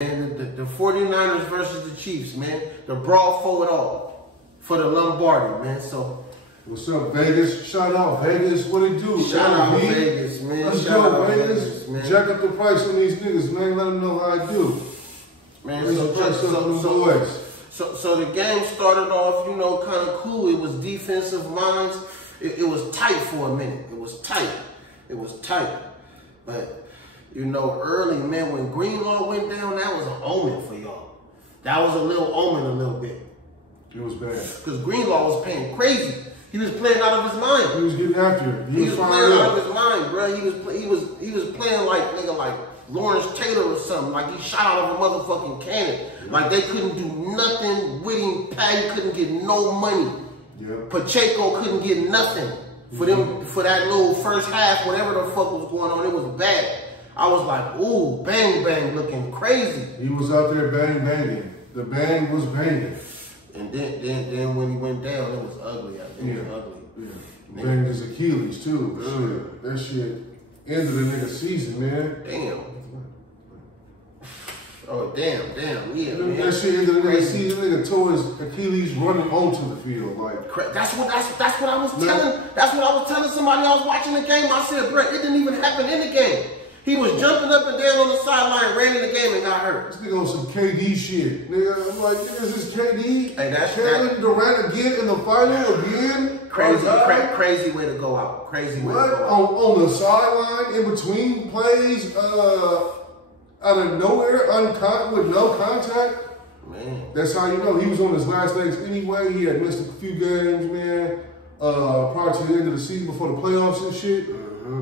Man, the 49ers versus the Chiefs, man. The brawl for it all. For the Lombardi, man. So what's up, Vegas? Shout out Vegas. What it do? Shout out Vegas, man. Let's Shout go, out Vegas. man. Jack up the price on these niggas, man. Let them know how I do. Man, so the game started off, you know, kind of cool. It was defensive lines. It was tight for a minute. It was tight. But, you know, early, man, when Greenlaw went down, that was an omen for y'all. That was a little omen a little bit. It was bad. Because Greenlaw was playing crazy. He was playing out of his mind. He was getting after it. He was playing out of his mind, bro. He was playing like nigga like Lawrence Taylor or something. Like he shot out of a motherfucking cannon. Like they couldn't do nothing with him. Patty couldn't get no money. Yeah. Pacheco couldn't get nothing for them for that little first half. Whatever the fuck was going on, it was bad. I was like, ooh, bang bang, looking crazy. He was out there bang banging. The bang was banging. And then when he went down, it was ugly. I think it was ugly. Yeah. Banged his Achilles too. Shit. That shit ended the nigga season, man. Damn. Oh damn, yeah. Man. That shit ended the nigga season. Nigga tore his Achilles running onto the field. Like that's what I was telling. That's what I was telling somebody I was watching the game. I said, bro, it didn't even happen in the game. He was jumping up and down on the sideline, ran in the game, and got hurt. This nigga on some KD shit. Nigga, I'm like, is this KD? Hey, that's Kevin Durant again in the final again? Crazy way to go out. Crazy way to go out. On the sideline, in between plays, out of nowhere, with no contact. Man. That's how you know he was on his last legs anyway. He had missed a few games, man. Prior to the end of the season, before the playoffs and shit.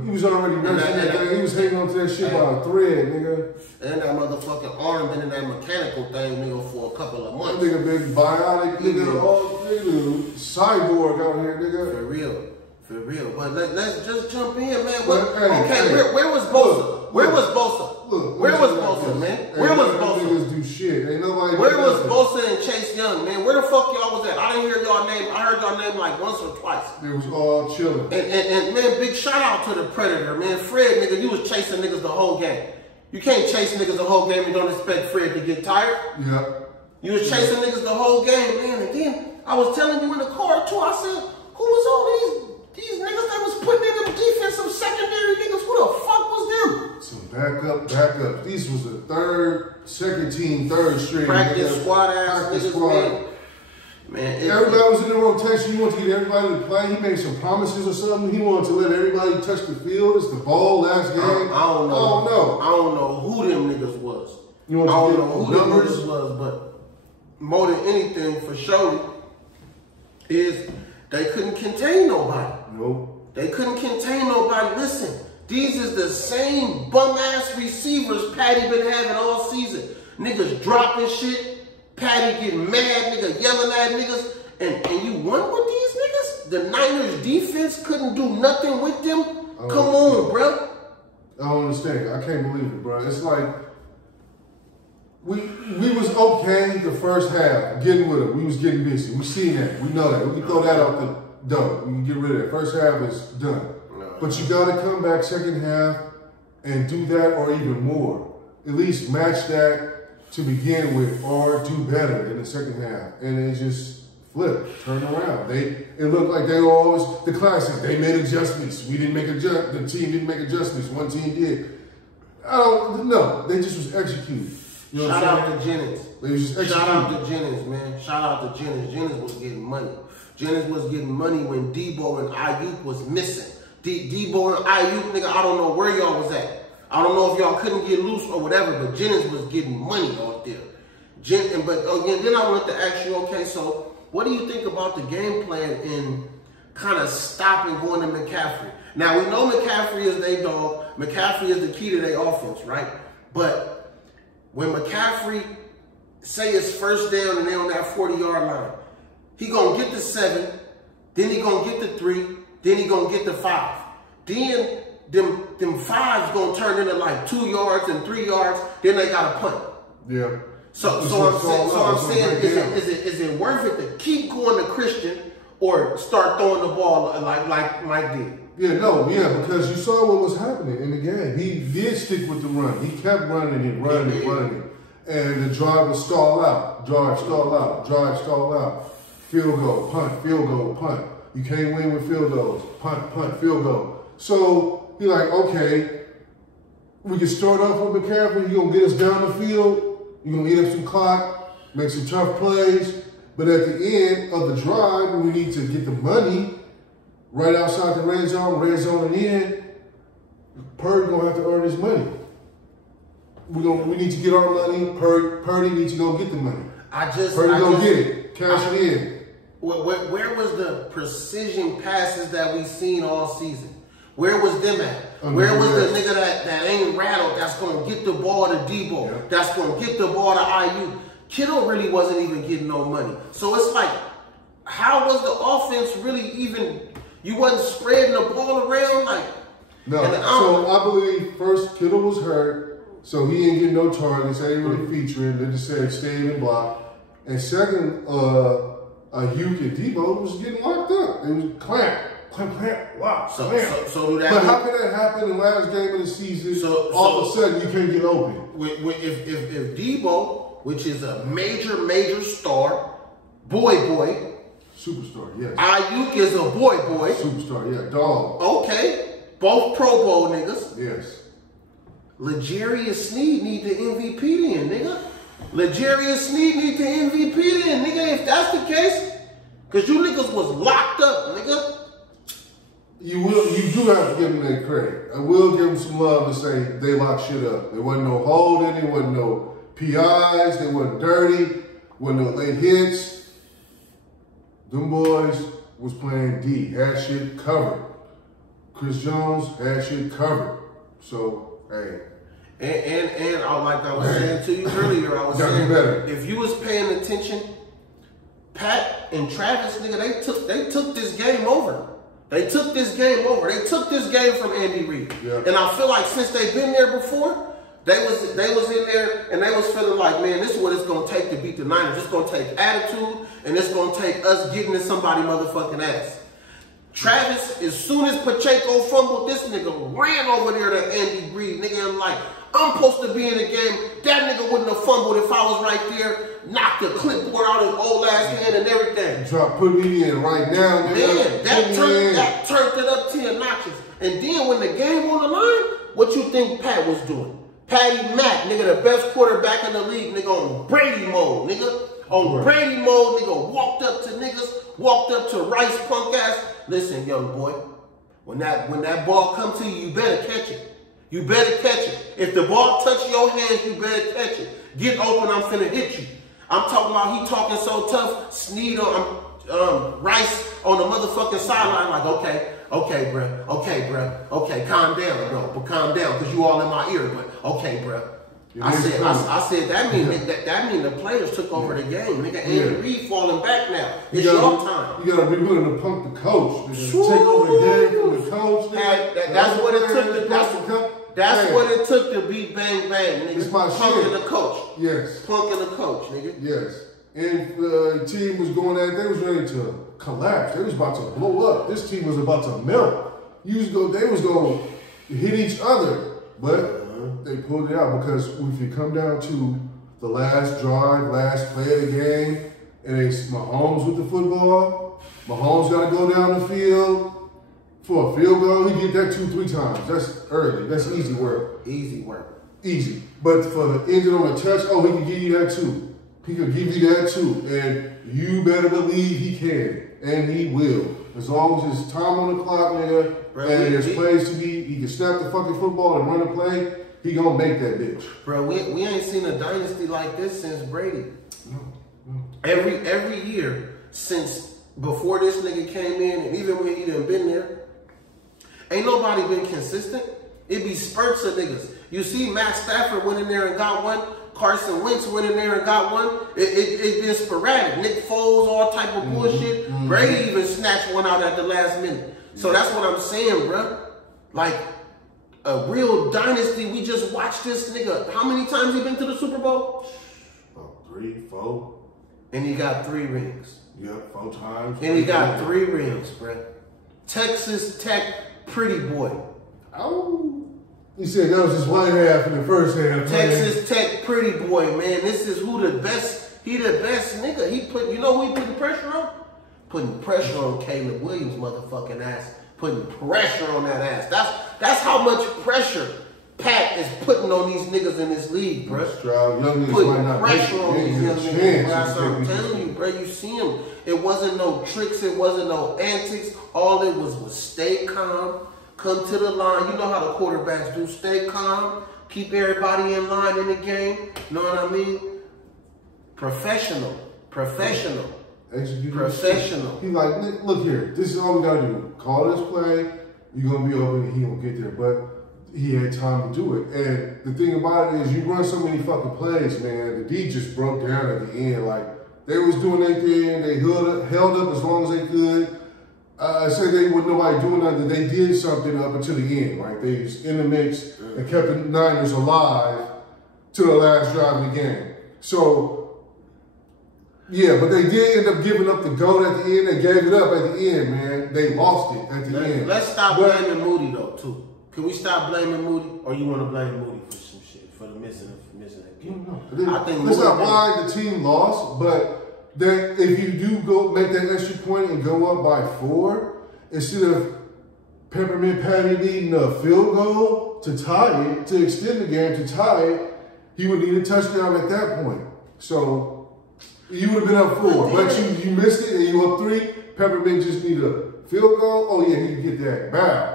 He was already nursing that thing. He was hanging on to that shit by a thread, nigga. And that motherfucking arm been in that mechanical thing, nigga, for a couple of months. That nigga been bionic, nigga. Oh, nigga, cyborg out here, nigga. For real. But let's just jump in, man. Where was Bosa? Where was Bosa? Where was Bosa, man? Where was Bosa? Niggas do shit. Ain't nobody. Where was Bosa and Chase Young, man? Where the fuck y'all was at? I didn't hear y'all name. I heard y'all name like once or twice. It was all chilling. And man, big shout out to the Predator, man. Fred, nigga, you was chasing niggas the whole game. You can't chase niggas the whole game and don't expect Fred to get tired. Yeah. You was chasing niggas the whole game, man. And then I was telling you in the car too. I said, who was all these niggas that was putting in them defensive secondary niggas? Who the fuck was them? Some backup. These was the second team, third string. Practice squad ass niggas, man. Everybody was in the rotation. He wanted to get everybody to play. He made some promises or something. He wanted to let everybody touch the field. It's the ball last game. I don't know who them niggas was. I don't know who them niggas was, but more than anything, for sure, is they couldn't contain nobody. Nope. They couldn't contain nobody. Listen, these is the same bum-ass receivers Patty been having all season. Niggas dropping shit. Patty getting mad, nigga yelling at niggas. And you won with these niggas? The Niners defense couldn't do nothing with them? Come on, bro. I don't understand. I can't believe it, bro. It's like, we was okay the first half, getting with it. We was getting busy. We seen that. We know that. We can throw that out the door. We can get rid of that. First half is done. But you got to come back second half and do that or even more. At least match that to begin with or do better in the second half. And it just flipped, turned around. It looked like they were always the classic. They made adjustments. We didn't make adjustments. The team didn't make adjustments. One team did. I don't know. They just was executing. You know Shout out to Jennings. Shout out to Jennings, man. Shout out to Jennings. Jennings was getting money. Jennings was getting money when Debo and Ayuk was missing. Debo and Ayuk, nigga, I don't know where y'all was at. I don't know if y'all couldn't get loose or whatever, but Jennings was getting money out there. But again, then I wanted to ask you, okay, so what do you think about the game plan in kind of stopping going to McCaffrey? Now, we know McCaffrey is their dog. McCaffrey is the key to their offense, right? But when McCaffrey, say it's first down and they're on that 40-yard line, he gonna get the 7, then he gonna get the 3, then he gonna get the 5. Then them 5's gonna turn into like 2 yards and 3 yards, then they gotta punt. Yeah. So I'm saying, is it worth it to keep going to Christian or start throwing the ball like Mike did? Because you saw what was happening in the game. He did stick with the run. He kept running it. and the drive would stall out. Drive, stall out. Drive, stall out. Field goal, punt, field goal, punt. You can't win with field goals. Punt, punt, field goal. So he's like, okay, we can start off with McCaffrey. You're going to get us down the field. You're going to eat up some clock, make some tough plays. But at the end of the drive, when we need to get the money right outside the red zone and in, Purdy going to have to earn his money. We need to get our money. Purdy needs to go get the money. Purdy go get it. Cash it in. Where was the precision passes that we seen all season? Where was them at? Where was the nigga that ain't rattled, that's going to get the ball to Debo, that's going to get the ball to IU? Kittle really wasn't even getting no money. So it's like, how was the offense really even, you wasn't spreading the ball around? Like, no, so I believe first Kittle was hurt, so he ain't getting no targets, ain't really featuring. They just said stay in the block. And second, Ayuk and Debo was getting locked up. It was clamp, wow. So do that. But how can that happen in the last game of the season? All of a sudden you can't get open. If Debo, which is a major star, boy, superstar, yes. Ayuk is a boy, superstar, yeah, dog. Okay, both Pro Bowl niggas. Yes. L'Jarius Sneed need the MVP then, nigga. L'Jarius Sneed need the MVP then, nigga. If that's the case, because you niggas was locked up, nigga. You do have to give them that credit. I will give them some love to say they locked shit up. There wasn't no holding, there wasn't no PIs, they wasn't dirty, wasn't no late hits. Them boys was playing D, had shit covered. Chris Jones had shit covered. So, hey. And like I was saying to you earlier, I was saying, if you was paying attention, Pat and Travis, nigga, they took this game over. They took this game over. They took this game from Andy Reid. Yeah. And I feel like since they've been there before, they was in there and they was feeling like, man, this is what it's gonna take to beat the Niners. It's gonna take attitude and it's gonna take us getting in somebody motherfucking ass. Travis, as soon as Pacheco fumbled, this nigga ran over there to Andy Reid. Nigga, I'm like, I'm supposed to be in the game. That nigga wouldn't have fumbled if I was right there. Knocked the clipboard out his old ass hand and everything. Put me in right now. Man, that turned it up 10 notches. And then when the game on the line, what you think Pat was doing? Patty Mack, nigga, the best quarterback in the league, nigga, on Brady mode, nigga. On Brady mode, nigga, walked up to niggas, walked up to Rice punk ass. Listen, young boy, when that ball come to you, you better catch it. You better catch it. If the ball touch your hands, you better catch it. Get open, I'm finna hit you. I'm talking about he talking so tough, Sneed on Rice on the motherfucking sideline, like, okay, bruh, okay, calm down, bro, but calm down, because you all in my ear, but okay, bruh. I said that mean the players took over the game. Nigga, Andy Reid falling back now. It's your time. You gotta be willing to punk the coach. Take over the game from the coach. That's what it took. That's what it took to beat Bang Bang, nigga. It's my punking the coach. Yes. Punking the coach, nigga. Yes. And the team was going at it. They was ready to collapse. They was about to blow up. This team was about to melt. They was going to hit each other. But they pulled it out because if you come down to the last drive, last play of the game, and it's Mahomes with the football, Mahomes got to go down the field for a field goal. He get that 2-3 times. That's early. That's easy work. Easy work. Easy. But for the end on the touch, he can give you that too. He can give you that too. And you better believe he can. And he will. As long as there's time on the clock, nigga, and there's plays to be, he can snap the fucking football and run a play, he gonna make that bitch. Bro, we ain't seen a dynasty like this since Brady. No. Every year since before this nigga came in, and even when he done been there, ain't nobody been consistent. It be spurts of niggas. You see Matt Stafford went in there and got one. Carson Wentz went in there and got one. It been sporadic. Nick Foles, all type of bullshit. Brady even snatched one out at the last minute. So that's what I'm saying, bro. Like, a real dynasty, we just watched this nigga. How many times he been to the Super Bowl? About 3, 4. And he got 3 rings. Yep, 4 times. And he got 3 rings, bro. Texas Tech pretty boy. Oh. He said that was his white half in the first half. Texas Tech pretty boy, man. This is who the best. He the best nigga. He put. You know who he putting pressure on? Putting pressure on Caleb Williams' motherfucking ass. Putting pressure on that ass. That's how much pressure Pat is putting on these niggas in this league, bro. Putting pressure on these young niggas, bro. That's what I'm telling you, bro. You see him. It wasn't no tricks. It wasn't no antics. All it was stay calm. Come to the line. You know how the quarterbacks do. Stay calm. Keep everybody in line in the game. You know what I mean? Professional. Professional. He like, look here. This is all we gotta do. Call this play. You're gonna be open and he gonna get there. But he had time to do it. And the thing about it is you run so many fucking plays, man. The D just broke down at the end. Like, they was doing their thing. They held up as long as they could. I said they wasn't nobody doing nothing. They did something up until the end. Like, they was in the mix and kept the Niners alive to the last drive of the game. So, yeah, but they did end up giving up the goal at the end. They gave it up at the end, man. They lost it at the end. Let's stop blaming Moody, though, too. Can we stop blaming Moody? Or you want to blame Moody for some shit, for the missing that game? No. I think that's not why the team lost, but that if you do go make that extra point and go up by 4, instead of Peppermint Patty needing a field goal to tie it, to extend the game, to tie it, he would need a touchdown at that point. So you would have been up 4, but you missed it and you up 3. Peppermint just need a field goal. Oh yeah, he can get that. Bow.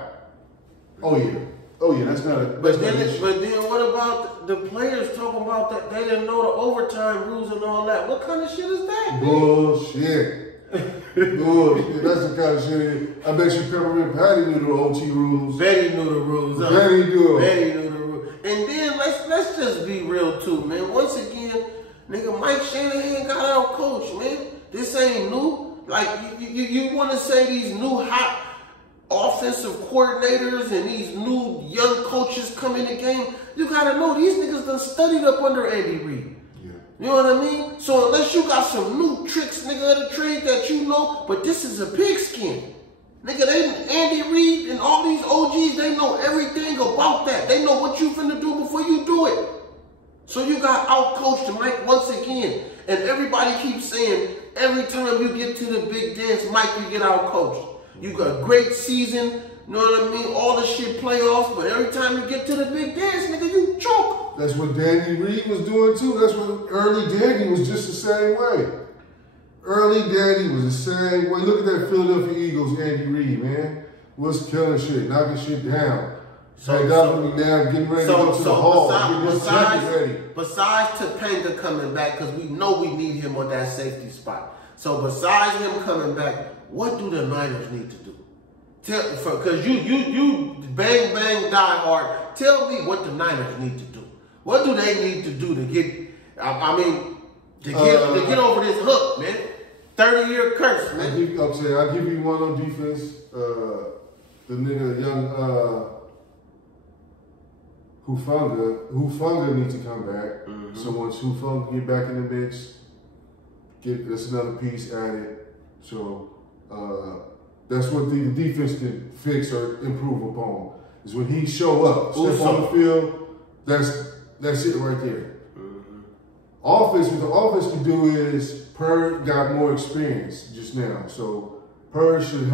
Oh yeah, that's not a. But then what about the players talking about that they didn't know the overtime rules and all that? What kind of shit is that? Bullshit. Bullshit. That's the kind of shit. I bet you Peppermint Patty knew the OT rules. Betty knew the rules. Betty knew the rules. And then let's just be real too, man. Once again, nigga, Mike Shanahan got out coach, man. This ain't new. Like you want to say these new hot offensive coordinators and these new young coaches come in the game, you gotta know these niggas done studied up under Andy Reid. Yeah. You know what I mean? So unless you got some new tricks, nigga, of the trade that you know, but this is a pigskin. Nigga, Andy Reid and all these OGs, they know everything about that. They know what you finna do before you do it. So you got out-coached Mike once again. And everybody keeps saying, every time you get to the big dance, Mike, you get out-coached. You got a great season, you know what I mean? All the shit playoffs, but every time you get to the big dance, nigga, you choke. That's what Danny Reid was doing too. That's what early Danny was just the same way. Early Danny was the same way. Look at that Philadelphia Eagles, Andy Reid, man. Was killing shit, knocking shit down. So getting ready to go to the hall. Besides Topanga coming back, because we know we need him on that safety spot. So besides him coming back, what do the Niners need to do? Because you bang bang die hard. Tell me what the Niners need to do. What do they need to do to get? To get over this hook, man. 30-year curse, man. I'll give you one on defense. The nigga young Hufanga needs to come back. So once Hufanga get back in the mix, that's another piece added. So that's what the defense can fix or improve upon. Is when he show up, step on the field, that's it right there. Offense, what the offense can do is Purr got more experience just now. So Purr should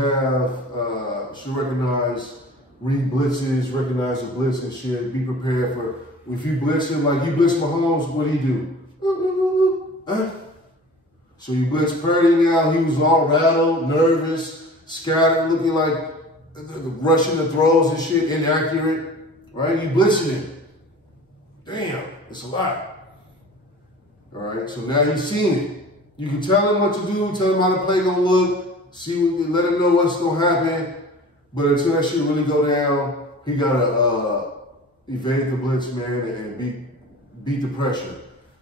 recognize read blitzes, recognize the blitz and shit, be prepared for if you blitz him like you blitz Mahomes, what he do? So you blitz Purdy now, he was all rattled, nervous, scattered, looking like rushing the throws and shit, inaccurate, right? You blitzing him. Damn, it's a lot. All right, so now he's seen it. You can tell him what to do, tell him how the play gonna look, let him know what's gonna happen, but until that shit really go down, he gotta evade the blitz, man, and beat the pressure.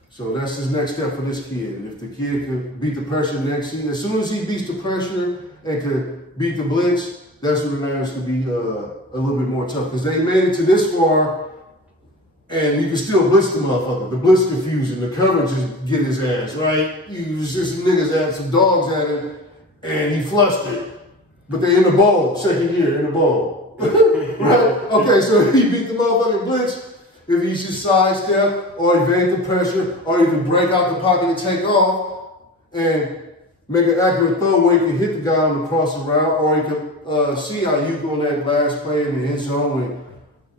So that's his next step for this kid. If the kid could beat the pressure next season, as soon as he beats the pressure and could beat the blitz, that's when the Niners could be a little bit more tough. Because they made it to this far, and you can still blitz the motherfucker. The blitz confusion, the coverage just get his ass, right? You was just some niggas at some dogs at him, and he flushed it. But they in the bowl, second year in the bowl. Right? Okay, so he beat the motherfucking blitz. If he should sidestep or evade the pressure or even break out the pocket and take off and make an accurate throw where he can hit the guy on the crossing route, or he can see how you go on that last play in the end zone when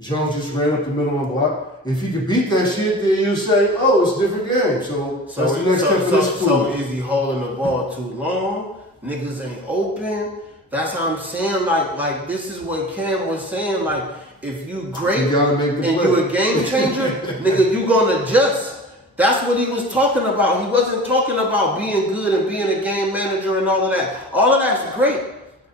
Jones just ran up the middle of the block. If he could beat that shit, then you say, oh, it's a different game. So that's the next step for this school. So is he holding the ball too long? Niggas ain't open. That's how I'm saying. Like this is what Cam was saying. Like, if you great and you a game changer, nigga, you gonna adjust. That's what he was talking about. He wasn't talking about being good and being a game manager and all of that. All of that's great.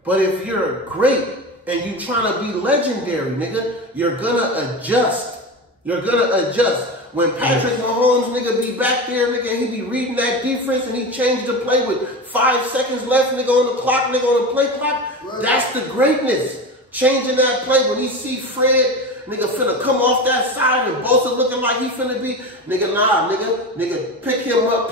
But if you're great and you trying to be legendary, nigga, you're gonna adjust. You're gonna adjust. When Patrick Mahomes, nigga, be back there, nigga, he be reading that defense and he changed the play with 5 seconds left, nigga, on the clock, nigga, on the play clock. That's the greatness. Changing that play when he see Fred, nigga, finna come off that side and Bosa looking like he finna be, nigga, nah, nigga, pick him up.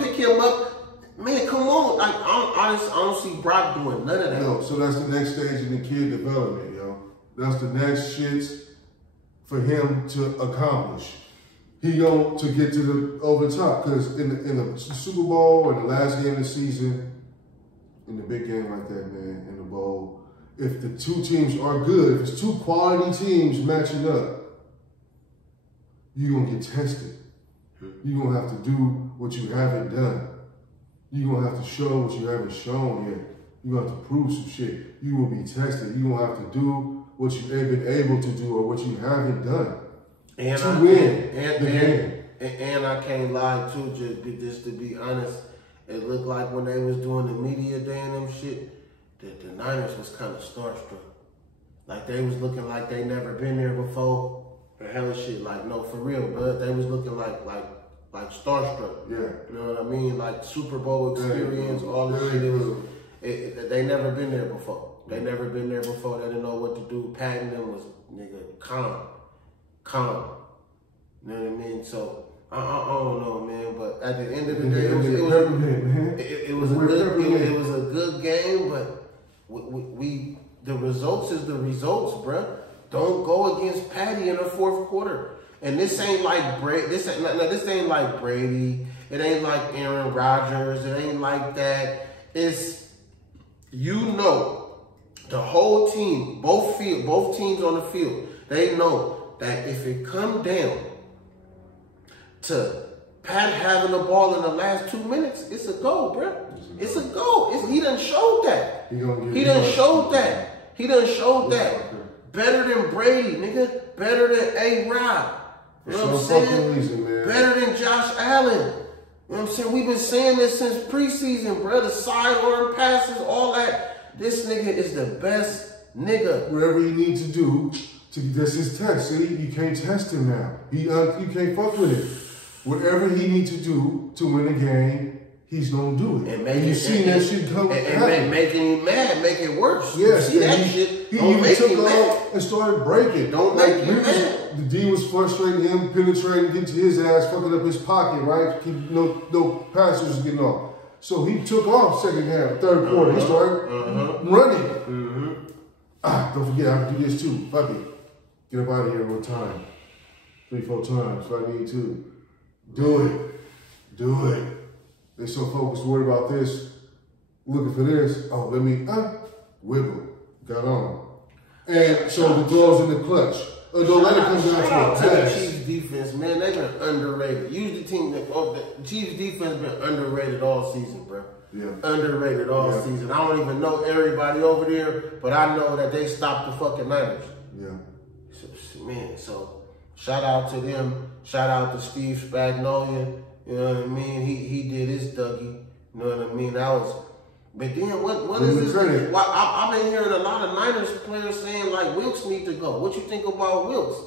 Man, come on. Like, I don't see Brock doing none of that. No, so that's the next stage in the kid development, yo. That's the next shit for him to accomplish. He going to get to the over the top, because in the Super Bowl or the last game of the season, in the big game like that, man, in the bowl, if the two teams are good, if it's two quality teams matching up, you're going to get tested. You're going to have to do what you haven't done. You're going to have to show what you haven't shown yet. You're going to have to prove some shit. You will be tested. You're going to have to do what you've been able to do or what you haven't done. And I can't lie too, just to be honest, it looked like when they was doing the media day and them shit, that the Niners was kind of starstruck. Like they was looking like they never been there before. Or hella shit, like no, for real, bud. They was looking like starstruck. Yeah. You know what I mean? Like Super Bowl experience, all this shit. They never been there before. They never been there before. They didn't know what to do. Patting them was, nigga, calm. You know what I mean? So I don't know, man. But at the end of the day, it was a good game. But the results is the results, bruh. Don't go against Patty in the fourth quarter. And this ain't like Brady. This ain't like Brady. It ain't like Aaron Rodgers. It ain't like that. It's, the whole team, both teams on the field, they know that if it come down to Pat having the ball in the last 2 minutes, it's a go, bro. It's a go. He done showed that. He done showed that. Better than Brady, nigga. Better than A-Rod. You know what I'm saying? Better than Josh Allen. You know what I'm saying? We've been saying this since preseason, bro. The sidearm passes, all that. This nigga is the best nigga. Whatever he needs to do, that's his test. See, you can't test him now. You can't fuck with it. Whatever he needs to do to win a game, he's gonna do it. And you see that shit come and making him mad, make it worse. Yes, you see that shit. He even took off and started breaking. Don't make him mad. The D was frustrating him, penetrating, getting to his ass, fucking up his pocket, right? No passers getting off. So he took off second half, third quarter. He started running. Don't forget, I can do this too. Fuck it. Get up out of here one time. 3-4 times if I need to. Do it. They so focused, worried about this, looking for this. Oh, let me wiggle. Got on. And so the throws in the clutch. Don't let it come down to a pass. The Chiefs defense, man, they've been underrated. Usually the Chiefs defense been underrated all season, bro. Yeah. Underrated all season. I don't even know everybody over there, but I know that they stopped the fucking Niners. Yeah. So shout out to them. Shout out to Steve Spagnuolo. You know what I mean? He did his Dougie. You know what I mean? But then what is this? I've been hearing a lot of Niners players saying like Wilkes need to go. What you think about Wilkes?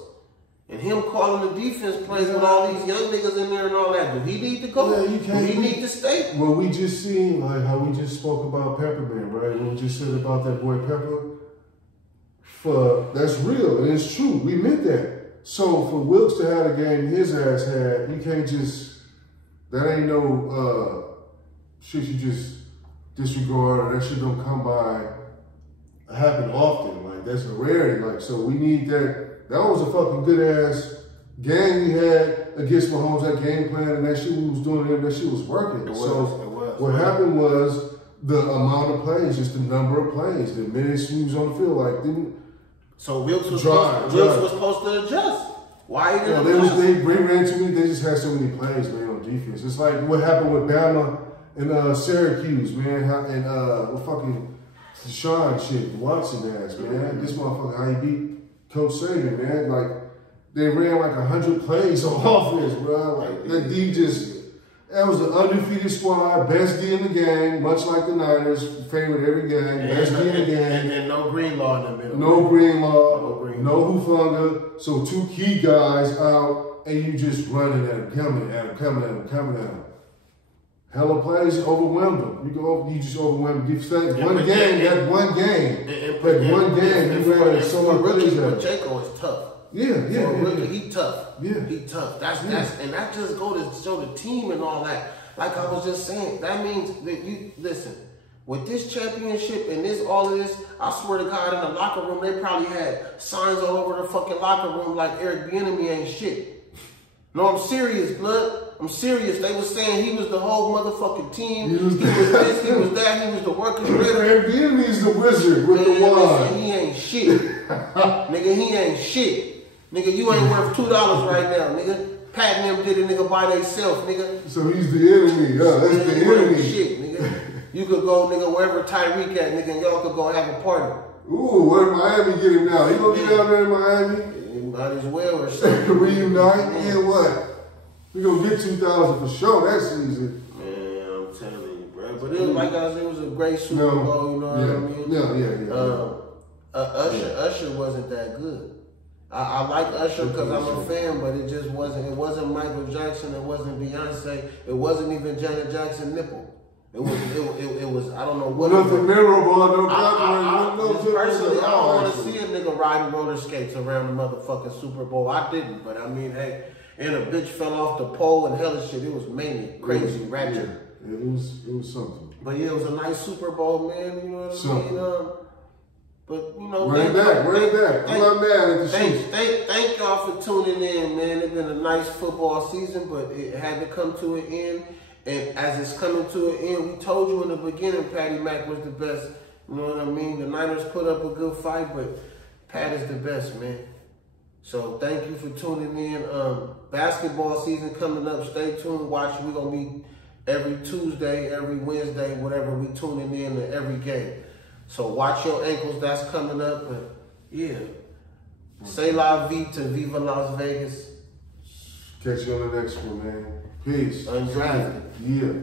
And him calling the defense plays with all these young niggas in there and all that. Do he need to go? Yeah, you can't. Do he need to stay? Well, we just seen like how we just spoke about Pepperman, right? When we just said about that boy Pepper. That's real and it's true. We meant that. So for Wilkes to have a game his ass had, you can't just, that ain't no shit you just disregard or that shit don't come by, happen often. Like that's a rarity. Like, so we need that that was a fucking good ass game we had against Mahomes. That game plan and that shit we was doing there, that shit was working. What happened was the amount of plays, just the number of plays, the minutes we was on the field, like didn't. So Wilkes was supposed to adjust. Why he didn't adjust? They ran to me. They just had so many plays, man, on defense. It's like what happened with Bama and Syracuse, man, and what fucking Deshaun shit, Watson ass, man. This motherfucker, how he beat Coach Saban, man. Like they ran like 100 plays on offense, bro. Like that D that was the undefeated squad, best D in the game, much like the Niners, favorite every game, best D in the game. And no Greenlaw in the middle. No Greenlaw, no Hufanga. So 2 key guys out, and you just running at him, coming at him. Hella plays, overwhelmed them. You just overwhelmed them. That one game, you ran so much plays at him. Pacheco is tough. Yeah. He tough. Yeah. He tough. And that just go to show the team and all that. Like I was just saying, that means that you listen, with this championship and all of this, I swear to God, in the locker room, they probably had signs all over the fucking locker room like Eric Bieniemy ain't shit. No, I'm serious, blood. I'm serious. They was saying he was the whole motherfucking team. He was this, he was that, he was the working rhythm. Eric Bieniemy's the wizard with the wand. He ain't shit. Nigga, he ain't shit. Nigga, you ain't worth $2 right now, nigga. Pat and them did it, nigga, by themselves, nigga. So he's the enemy, that's the enemy. Shit, nigga. You could go, nigga, wherever Tyreek at, nigga, and y'all could go have a party. Ooh, what did Miami get him now? He gonna get out there in Miami? Might as well or something. Reunite? Yeah, what? We gonna get 2,000 for sure that season. Man, I'm telling you, bro. But it was, like I said, it was a great Super Bowl, you know what I mean? Yeah. Usher wasn't that good. I like Usher because I'm a fan, but it just wasn't. It wasn't Michael Jackson. It wasn't Beyonce. It wasn't even Janet Jackson nipple. It was. I don't know what. Nothing memorable. Personally, I don't want to see a nigga riding roller skates around the motherfucking Super Bowl. I didn't, but I mean, hey, and a bitch fell off the pole and hella shit. It was mainly crazy, ratchet. Yeah, it was something. But yeah, it was a nice Super Bowl, man. You know what I mean? But you know, run it back. I'm not mad at the Chiefs. Thank y'all for tuning in, man. It's been a nice football season, but it had to come to an end. And as it's coming to an end, we told you in the beginning Patty Mac was the best. You know what I mean? The Niners put up a good fight, but Pat is the best, man. So thank you for tuning in. Basketball season coming up. Stay tuned. Watch. We're gonna be every Tuesday, every Wednesday, whatever we tuning in to every game. So watch your ankles, that's coming up. But yeah. Say la vie to Viva Las Vegas. Catch you on the next one, man. Peace. Undrafted. Yeah.